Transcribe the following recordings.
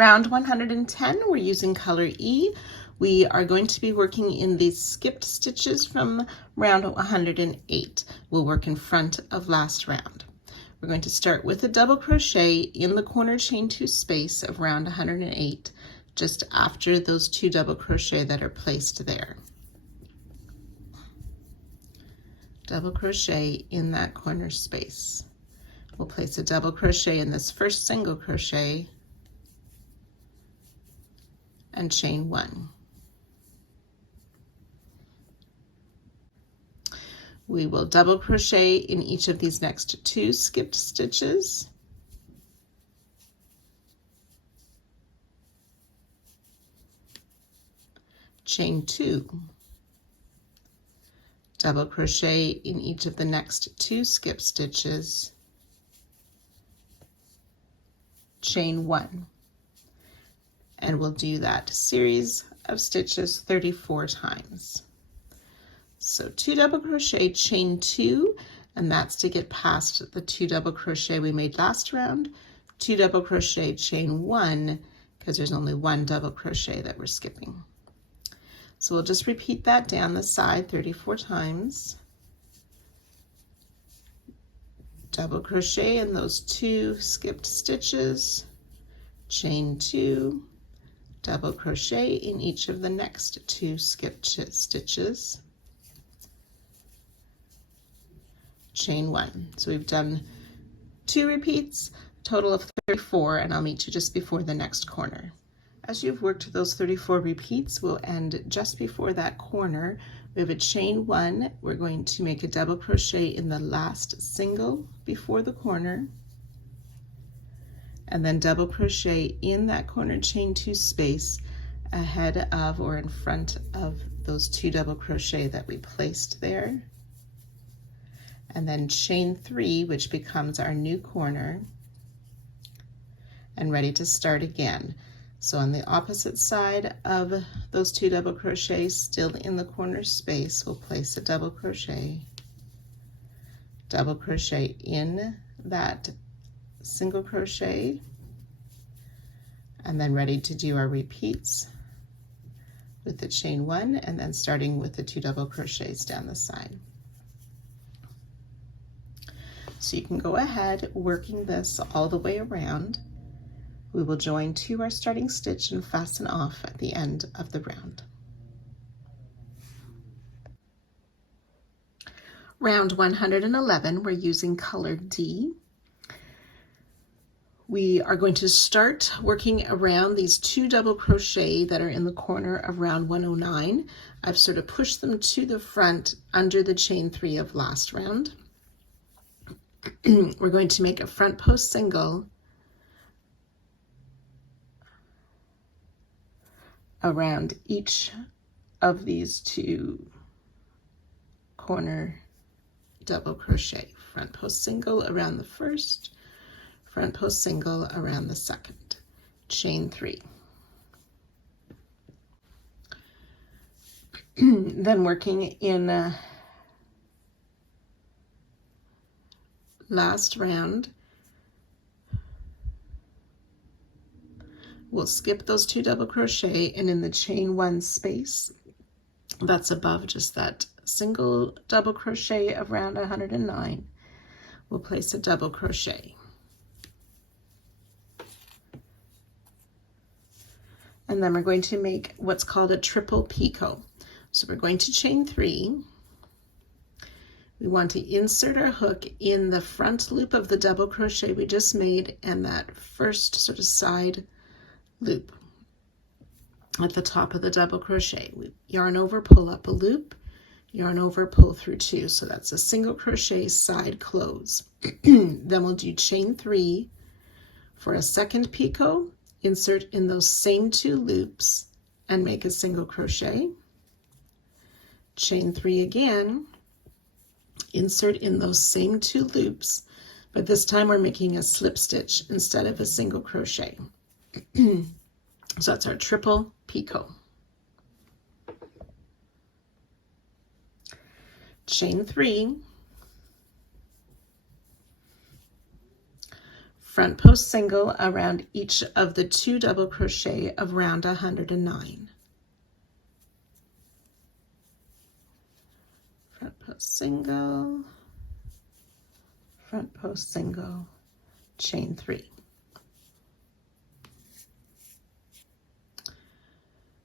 Round 110, we're using color E. We are going to be working in these skipped stitches from round 108. We'll work in front of last round. We're going to start with a double crochet in the corner chain 2 space of round 108, just after those 2 double crochet that are placed there. Double crochet in that corner space. We'll place a double crochet in this first single crochet and chain 1. We will double crochet in each of these next 2 skipped stitches. Chain 2. Double crochet in each of the next 2 skip stitches. Chain 1. And we'll do that series of stitches 34 times. So 2 double crochet, chain 2, and that's to get past the 2 double crochet we made last round. 2 double crochet, chain 1, because there's only 1 double crochet that we're skipping. So we'll just repeat that down the side 34 times. Double crochet in those 2 skipped stitches, chain 2, double crochet in each of the next 2 skipped stitches, chain 1. So we've done 2 repeats, total of 34, and I'll meet you just before the next corner. As you've worked those 34 repeats, we'll end just before that corner. We have a chain 1. We're going to make a double crochet in the last single before the corner, and then double crochet in that corner chain 2 space ahead of or in front of those 2 double crochet that we placed there, and then chain 3, which becomes our new corner, and ready to start again. So on the opposite side of those 2 double crochets, still in the corner space, we'll place a double crochet in that single crochet, and then ready to do our repeats with the chain 1, and then starting with the 2 double crochets down the side. So you can go ahead working this all the way around. We will join to our starting stitch and fasten off at the end of the round. Round 111, we're using color D. We are going to start working around these 2 double crochet that are in the corner of round 109. I've sort of pushed them to the front under the chain 3 of last round. We're going to make a front post single around each of these 2 corner double crochet. Front post single around the first, front post single around the second, chain 3. Then working in last round, we'll skip those 2 double crochet, and in the chain 1 space that's above just that single double crochet of round 109, we'll place a double crochet. And then we're going to make what's called a triple picot. So we're going to chain 3. We want to insert our hook in the front loop of the double crochet we just made and that first sort of side loop at the top of the double crochet. We yarn over, pull up a loop, yarn over, pull through 2. So that's a single crochet side close. Then we'll do chain 3 for a second picot, insert in those same 2 loops and make a single crochet. Chain 3 again, insert in those same 2 loops, but this time we're making a slip stitch instead of a single crochet. So that's our triple picot. Chain 3 front post single around each of the 2 double crochet of round 109. Front post single, front post single, chain 3.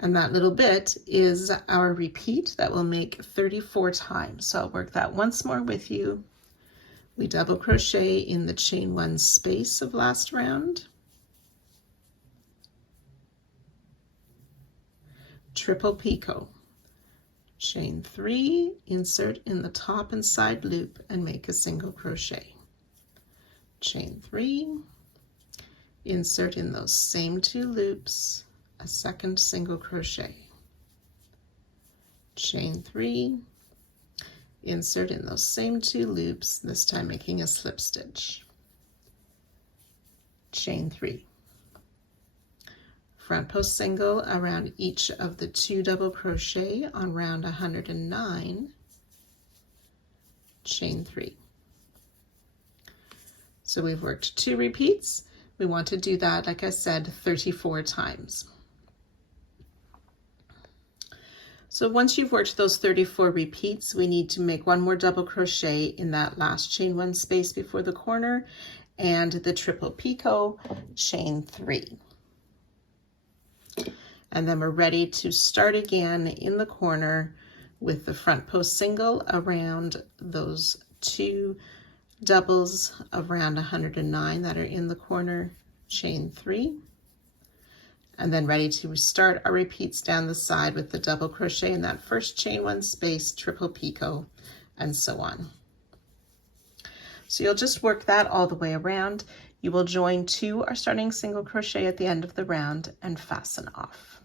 And that little bit is our repeat that will make 34 times. So I'll work that once more with you. We double crochet in the chain 1 space of last round, triple picot, chain 3, insert in the top and side loop and make a single crochet, chain 3, insert in those same 2 loops, a second single crochet, chain 3, insert in those same 2 loops, this time making a slip stitch, chain 3, front post single around each of the 2 double crochet on round 109, chain 3. So we've worked 2 repeats. We want to do that, like I said, 34 times. So once you've worked those 34 repeats, we need to make 1 more double crochet in that last chain 1 space before the corner and the triple picot, chain 3. And then we're ready to start again in the corner with the front post single around those 2 doubles of round 109 that are in the corner, chain 3. And then ready to start our repeats down the side with the double crochet in that first chain 1 space, triple picot, and so on. So you'll just work that all the way around. You will join 2 or starting single crochet at the end of the round and fasten off.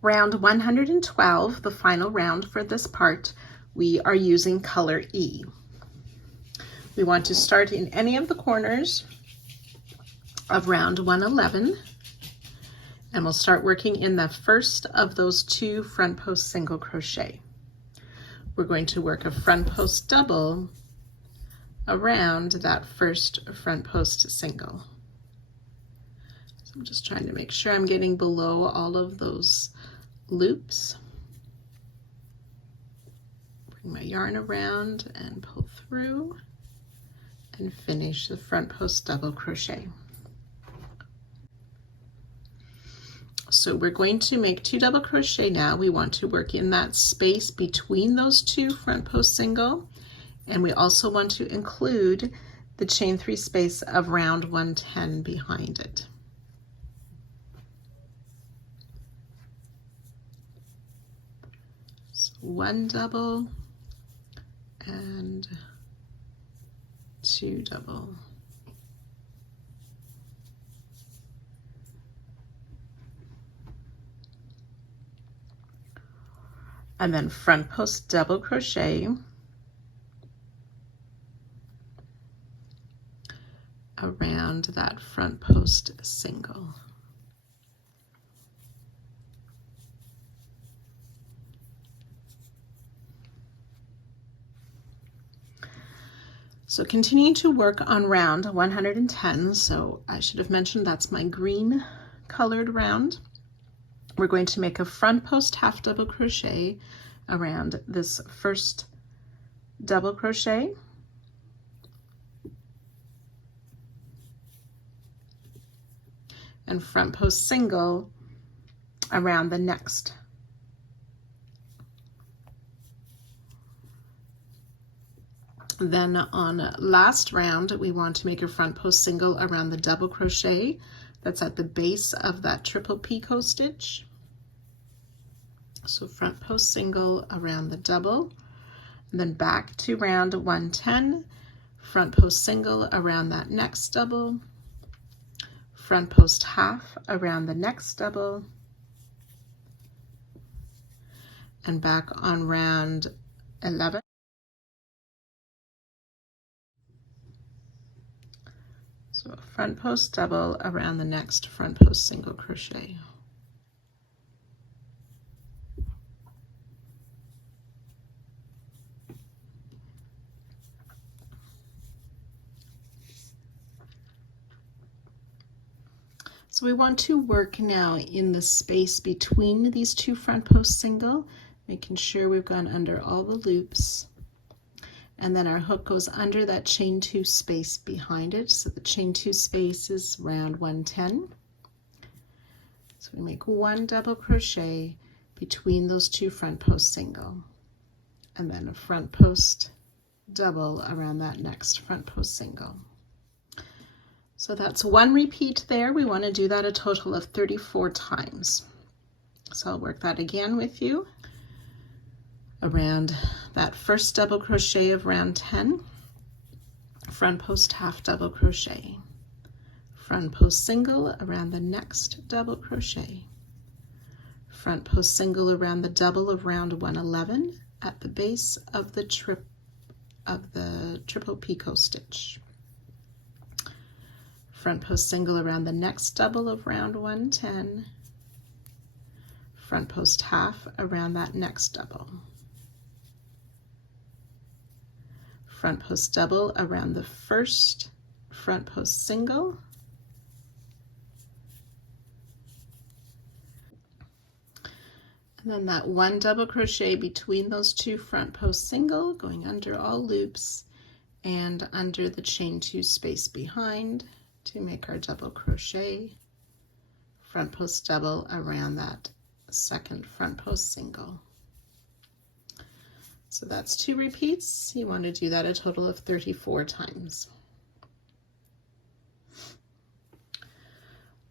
Round 112, the final round for this part, we are using color E. We want to start in any of the corners of round 111, and we'll start working in the first of those 2 front post single crochet. We're going to work a front post double around that first front post single. So I'm just trying to make sure I'm getting below all of those loops. Bring my yarn around and pull through and finish the front post double crochet. So we're going to make 2 double crochet now. We want to work in that space between those 2 front post single, and we also want to include the chain 3 space of round 110 behind it. So 1 double and 2 double. And then front post double crochet around that front post single. So continuing to work on round 110, so I should have mentioned that's my green colored round. We're going to make a front post half double crochet around this first double crochet, and front post single around the next. Then on last round, we want to make a front post single around the double crochet that's at the base of that triple picot stitch. So front post single around the double, and then back to round 110, front post single around that next double, front post half around the next double, and back on round 11. So a front post double around the next front post single crochet. So we want to work now in the space between these two front post single, making sure we've gone under all the loops. And then our hook goes under that chain 2 space behind it. So the chain 2 space is round 110. So we make 1 double crochet between those two front post single, and then a front post double around that next front post single. So that's 1 repeat there. We want to do that a total of 34 times. So I'll work that again with you. Around that first double crochet of round 10, front post half double crochet, front post single around the next double crochet, front post single around the double of round 111 at the base of the triple picot stitch, front post single around the next double of round 110, front post half around that next double, front post double around the first front post single, and then that 1 double crochet between those two front post single, going under all loops and under the chain 2 space behind to make our double crochet, front post double around that second front post single. So that's 2 repeats. You want to do that a total of 34 times.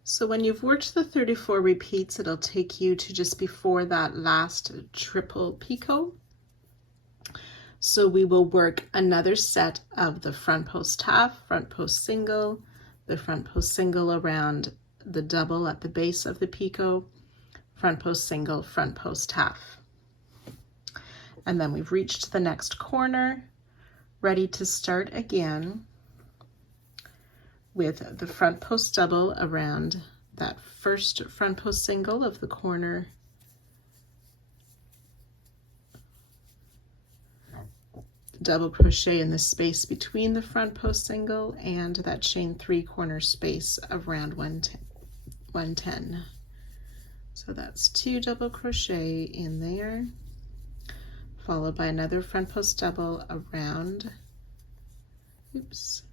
So when you've worked the 34 repeats, it'll take you to just before that last triple picot. So we will work another set of the front post half, front post single, the front post single around the double at the base of the picot, front post single, front post half. And then we've reached the next corner, ready to start again with the front post double around that first front post single of the corner, double crochet in the space between the front post single and that chain 3 corner space of round 110. So that's 2 double crochet in there, followed by another front post double around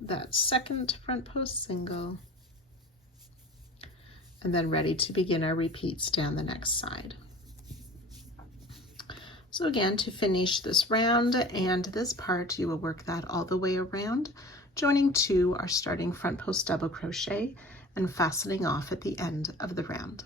that second front post single, and then ready to begin our repeats down the next side. So again, to finish this round and this part, you will work that all the way around, joining to our starting front post double crochet and fastening off at the end of the round.